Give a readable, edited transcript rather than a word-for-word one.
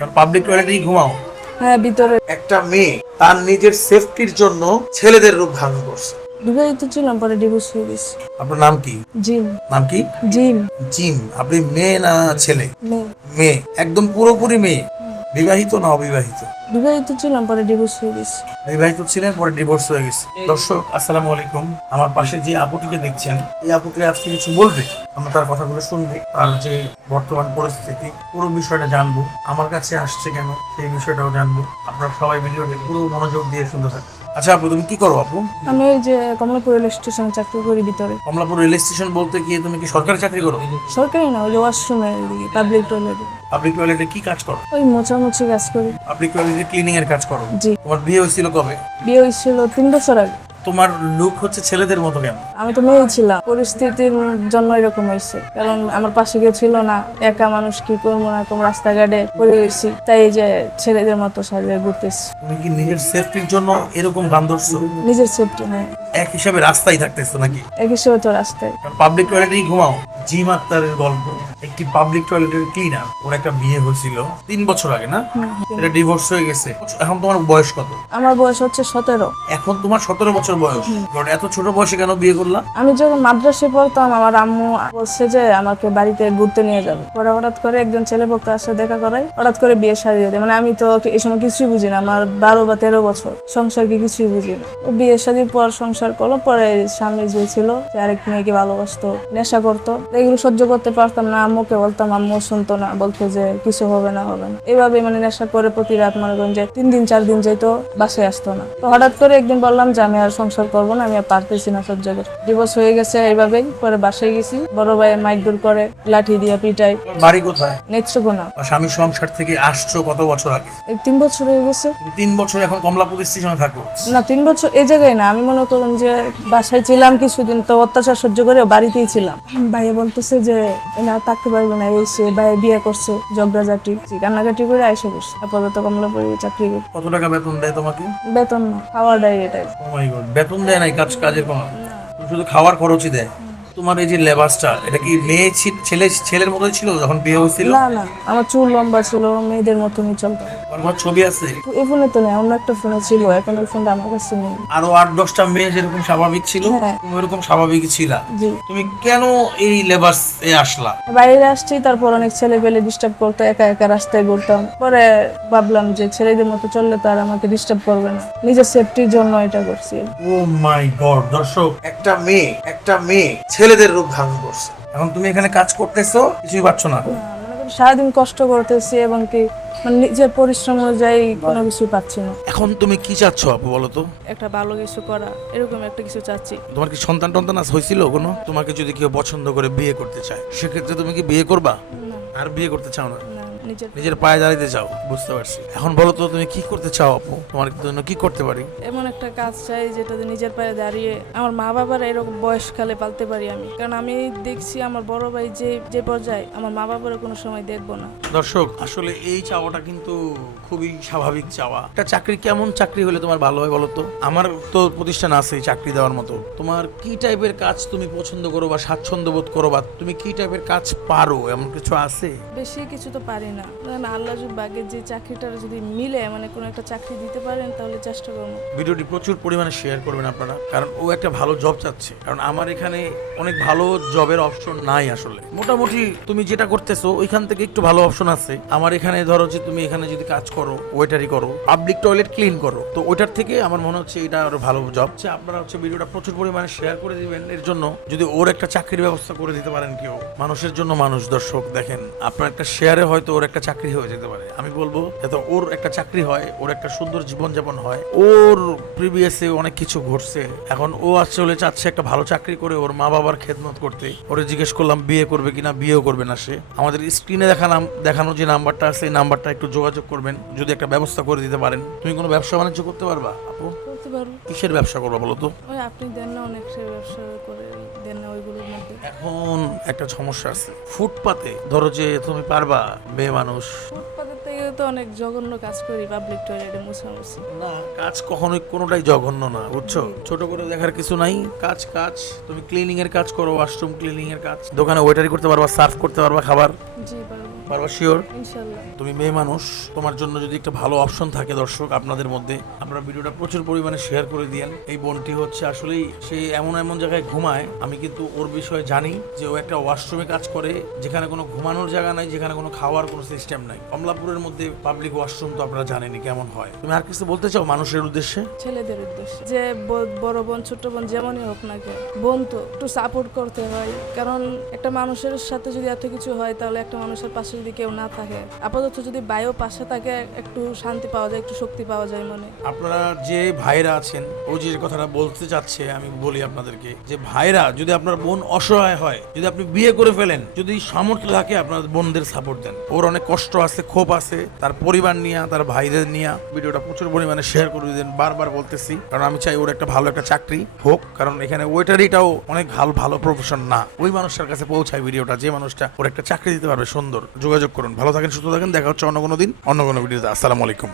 কারণ পাবলিক টয়লেটেই ঘুমাও। হ্যাঁ, ভিতরে। একটা মেয়ে তার নিজের সেফটির জন্য ছেলেদের রূপ ধারণ করছে। বিবাহিত ছিলাম, পরে ডিভোর্স হয়ে গেছে। আপনার নাম কি? জিম। নাম কি? জিম। জিম। আপনি মেয়ে না ছেলে? মেয়ে। মেয়ে, একদম পুরোপুরি মেয়ে। বিবাহিত না অবিবাহিত? বিবাহিত ছিলাম, পরে ডিভোর্স হয়ে গেছে। বিবাহিত ছিলেন, পরে ডিভোর্স হয়ে গেছে। দর্শক আসসালামু আলাইকুম। আমার পাশে যে আপুটিকে দেখছেন, এই আপুকে আজকে কিছু বলবে, আমরা তার কথাগুলো শুনবে, তার যে বর্তমান পরিস্থিতি পুরো বিষয়টা জানবো, আমার কাছে আসছে কেন সেই বিষয়টাও জানবো। আপনারা সবাই ভিডিওটি পুরো মনোযোগ দিয়ে শুনতে থাকুন। আচ্ছা আপু, তুমি কি করো আপু? আমি ওই যে কমলাপুর রেল স্টেশনে চাকরি করি ভিতরে। কমলাপুর রেল স্টেশন বলতে গিয়ে তুমি কি সরকারি চাকরি করো? সরকারি না, ওই যে ওয়াশরুমের দিকে, পাবলিক টয়লেটে। পাবলিক টয়লেটে কি কাজ করো? ওই মোছামুছি কাজ করি। পাবলিক টয়লেটে ক্লিনিং এর কাজ করো? জি। তোমার বিয়ে হয়েছিল কবে? বিয়ে হয়েছিল 3 বছর আগে। তোমার লুক হচ্ছে ছেলেদের মতো কেন? আমি তো মেয়ে ছিলাম, পরিস্থিতির জন্য এরকম হয়েছে। কারণ আমার পাশে কেউ ছিল না, একা মানুষ, কি করবো না করবো, রাস্তাঘাটে পড়ে গেছি, তাই এই যে ছেলেদের মতো সাজিয়ে ঘুরতেছি। তুমি কি নিজের সেফটির জন্য এরকম গান ধরছো? নিজের সেফটি। হ্যাঁ, এক হিসাবে রাস্তায় থাকতেছো নাকি? এক হিসেবে তো রাস্তায়। পাবলিক টয়লেটেই ঘুমাও। জিম আক্তারের গল্প। একটি পাবলিক টয়লেটের ক্লিনার, ওর একটা বিয়ে হয়েছিল 3 বছর আগে না? এটা ডিভোর্স হয়ে গেছে। এখন তোমার বয়স কত? আমার বয়স হচ্ছে 17। এখন তোমার 17 বছর বয়স। এত ছোট বয়সে কেন বিয়ে করলা? আমি যখন মাদ্রাসায় পড়তাম, আমার আম্মু বলছে যে আমাকে বাড়িতে ঘুরতে নিয়ে যাবে। পরে হঠাৎ করে একজন ছেলেপক্ষ আসে, দেখা করায়, হঠাৎ করে বিয়ে সারিয়ে দেয়। মানে আমি তো এই সময় কিছুই বুঝি না, আমার 12 বা 13 বছর, সংসার কি কিছুই বুঝি না। ও বিয়ে শাদীর পর সংসার করলো, পরে স্বামী যে ছিল যে আরেক মেয়েকে ভালোবাসতো, নেশা করতো, এগুলো সহ্য করতে পারতাম না। আম্মুকে বলতাম, আম্মু শুনতো না, বলতো যে কিছু হবে না হবে না। এভাবে মানে নেশা করে প্রতি রাত মনে করেন যে 3 দিন 4 দিন যাইতো, বাসায় আসতো না। তো হঠাৎ করে একদিন বললাম যে আমি আর সংসার করবো না, আমি আর পারতেছি না সহ্য করতে। ডিভোর্স হয়ে গেছে এইভাবেই। পরে বাসায় গেছি, বড় ভাই মাইক করে লাঠি দিয়ে পিটাই। বাড়ি কোথায়? নেত্রকোনা। স্বামী সংসার থেকে আসছো কত বছর আগে? 3 বছর হয়ে গেছে। 3 বছর এখন কমলাপুর স্টেশনে থাকো? না, 3 বছর এই জায়গায় না, আমি মনে করুন যে বাসায় ছিলাম কিছুদিন, তো অত্যাচার সহ্য করে বাড়িতেই ছিলাম। ভাইয়া বলতেছে যে না থাকতে পারবে না, এসে ভাই বিয়ে করছে, ঝগড়াঝাটি কান্নাকাটি করে আইসে বসে। আপাতত কমলাপুরে চাকরি করি। কত টাকা বেতন দেয় তোমাকে? বেতন না, খাওয়া দেয় এটাই। ও মাই গড, বেতন দেয় নাই, কাজের কোনো? শুধু খাওয়ার খরচই দেয়? তোমার এই যে লেবাসটা, এটা কি মেয়ে ছেলের মতোই ছিল যখন বিয়ে হয়েছিল? না না, আমার চুল লম্বা ছিল, মেয়েদের মতনই চলতো। তোমার ছবি আছে? এই ফোনে তো নেই, অন্য একটা ফোনে ছিল, এখন ওই ফোনটা আমার কাছে নেই। আরো 8-10টা মেয়ে যেরকম স্বাভাবিক ছিল, হ্যাঁ। তুমি এরকম স্বাভাবিক ছিলা। জি। তুমি কেন এই লেবাস এ আসলা? বাইরে আসছি, তারপর অনেক ছেলে পেলে ডিস্টার্ব করতো, একা একা রাস্তায় ঘুরতাম। পরে ভাবলাম যে ছেলেদের মতো চললে তো আর আমাকে ডিস্টার্ব করবে না, নিজের সেফটির জন্য এটা করছি। ও মাই গড, দর্শক একটা মেয়ে ছেলেদের রূপ ধারণ করছে। এখন তুমি এখানে কাজ করতেছো, কিছুই পাচ্ছ না। মনে করি সারাদিন কষ্ট করতেছি, এবং কি মানে নিজের পরিশ্রম অনুযায়ী কোনো কিছু পাচ্ছি না। এখন তুমি কি চাচ্ছ আপু বলো তো? একটা ভালো কিছু করা, এরকম একটা কিছু চাচ্ছি। তোমার কি সন্তান টন্তান হয়েছিল কোনো? তোমাকে যদি কেউ পছন্দ করে বিয়ে করতে চায়, সেক্ষেত্রে তুমি কি বিয়ে করবা? না আর বিয়ে করতে চাও না? না, নিজের পায়ে দাঁড়াতে চাও, বুঝতে পারছি। এখন বলো তো তুমি কি করতে চাও আপু? তোমার জন্য কি করতে পারি? এমন একটা কাজ চাই যেটাতে নিজের পায়ে দাঁড়িয়ে আমার মা বাবার এরকম বয়সকালে পালতে পারি আমি। কারণ আমি দেখছি আমার বড় ভাই যে পর্যায়ে, আমার মা বাবার কোনো সময় দেখবো না। দর্শক আসলে এই চাওয়াটা কিন্তু খুবই স্বাভাবিক চাওয়া। একটা চাকরি, কেমন চাকরি হলে তোমার ভালো হয় বলো তো? আমার তো প্রতিষ্ঠান আছে চাকরি দেওয়ার মতো। তোমার কি টাইপের কাজ তুমি পছন্দ করো বা স্বাচ্ছন্দ্য বোধ করো, বা তুমি কি টাইপের কাজ পারো, এমন কিছু আছে? বেশি কিছু তো পারি না, কারণ আল্লাহ ভাগ্যে যে চাকরিটা যদি মিলে, মানে কোনো একটা চাকরি দিতে পারেন, তাহলে চেষ্টা করবো। ভিডিওটি প্রচুর পরিমাণে শেয়ার করবেন আপনারা, কারণ ও একটা ভালো জব চাচ্ছে। কারণ আমার এখানে অনেক ভালো জবের অপশন নাই আসলে। মোটামুটি তুমি যেটা করতেছো ওইখান থেকে একটু ভালো অপশন আছে। আমার এখানে ধরো যে তুমি এখানে যদি কাজ করো, ওয়েটারি করো, পাবলিক টয়লেট ক্লিন করো, তো ওইটার থেকে আমার মনে হচ্ছে এটা আরো ভালো জব। আপনারা হচ্ছে ভিডিওটা প্রচুর পরিমাণে শেয়ার করে দিবেন, এর জন্য যদি ওর একটা চাকরির ব্যবস্থা করে দিতে পারেন কেউ। মানুষের জন্য মানুষ। দর্শক দেখেন, আপনার একটা শেয়ারে হয়তো ওর একটা চাকরি হয়ে যেতে পারে। আমি বলবো যাতে ওর একটা চাকরি হয়, ওর একটা সুন্দর জীবনযাপন হয়। ওর প্রিভিয়াসে অনেক কিছু ঘটছে, এখন ও আসলে চাচ্ছে একটা ভালো চাকরি করে ওর মা বাবার খেদমত করতে। ওরে জিজ্ঞেস করলাম বিয়ে করবে কিনা, বিয়েও করবে না সে। আমাদের স্ক্রিনে দেখানো যে নাম্বারটা আছে, এই নাম্বারটা একটু যোগাযোগ করবেন যদি একটা ব্যবস্থা করে দিতে পারেন। তুমি কোনো ব্যবসা বাণিজ্য করতে পারবা আপু? করতে পারবো। কিসের ব্যবসা করবা বলো তো? ওই আপনি দেন না অনেক সে ব্যবসা করে, দেন না ওইগুলোর মধ্যে। এখন একটা সমস্যা আছে, ফুটপাতে ধরো যে তুমি পারবা, মেয়ে মানুষ। ফুটপাতের থেকে তো অনেক জঘন্য কাজ করি, পাবলিক টয়লেটে মুছামুছি। না, কাজ কখনোই কোনোটাই জঘন্য না, বুঝছো? ছোট করে দেখার কিছু নাই। কাজ তুমি ক্লিনিং এর কাজ করো, ওয়াশরুম ক্লিনিং এর কাজ, দোকানে ওয়েটারি করতে পারবা, সার্ভ করতে পারবা খাবার। জি পারবো। পারবা শিওর? ইনশাল্লাহ। তুমি মেয়ে মানুষ, তোমার জন্য যদি একটা ভালো অপশন থাকে দর্শক আপনাদের মধ্যে, আপনারা ভিডিওটা প্রচুর পরিমাণে শেয়ার করে দিয়েন। এই বোনটি হচ্ছে আসলেই সে এমন এমন জায়গায় ঘুমায়, আমি কিন্তু ওর বিষয়ে জানি যে ও একটা ওয়াশরুমে কাজ করে যেখানে কোনো ঘুমানোর জায়গা নাই, যেখানে কোনো খাওয়ার কোনো সিস্টেম নাই। কমলাপুরের মধ্যে পাবলিক ওয়াশরুম তো আপনারা জানেনই কেমন হয়। তুমি আর কিছু বলতে চাও মানুষের উদ্দেশ্যে? ছেলেদের উদ্দেশ্যে যে বড় বোন ছোট বোন যেমনই হোক না কেন, বোন তো একটু সাপোর্ট করতে হয়। কারণ একটা মানুষের সাথে যদি এত কিছু হয়, তাহলে একটা মানুষের পাশে যদি কেউ না থাকে, আপাতত যদি ভাইও পাশে থাকে, একটু শান্তি পাওয়া যায়, একটু শক্তি পাওয়া যায় মনে। আপনারা যে ভাইরা আছেন, ও যে কথাটা বলতে চাচ্ছে আমি বলি আপনাদেরকে, যে ভাইরা যদি আপনার বোন অসহায় হয়, যদি আপনি বিয়ে করে ফেলেন, যদি সামর্থ্য থাকে আপনার বোনদের সাপোর্ট দেন। ওর অনেক কষ্ট আছে, ক্ষোভ আছে, তার পরিবার নিয়ে, তার ভাইদের নিয়ে। ভিডিওটা প্রচুর পরিমাণে শেয়ার করে দেন, বারবার বলতেছি, কারণ আমি চাই ওর একটা ভালো একটা চাকরি হোক। কারণ এখানে ওয়েটারিটাও অনেক ভালো ভালো প্রফেশন না, ওই মানুষটার কাছে পৌঁছায় ভিডিওটা, যে মানুষটা ওর একটা চাকরি দিতে পারবে সুন্দর। যোগাযোগ করুন। ভালো থাকেন, সুস্থ থাকেন, দেখা হচ্ছে অন্য কোনো দিন অন্য কোনো ভিডিওতে। আসসালামু আলাইকুম।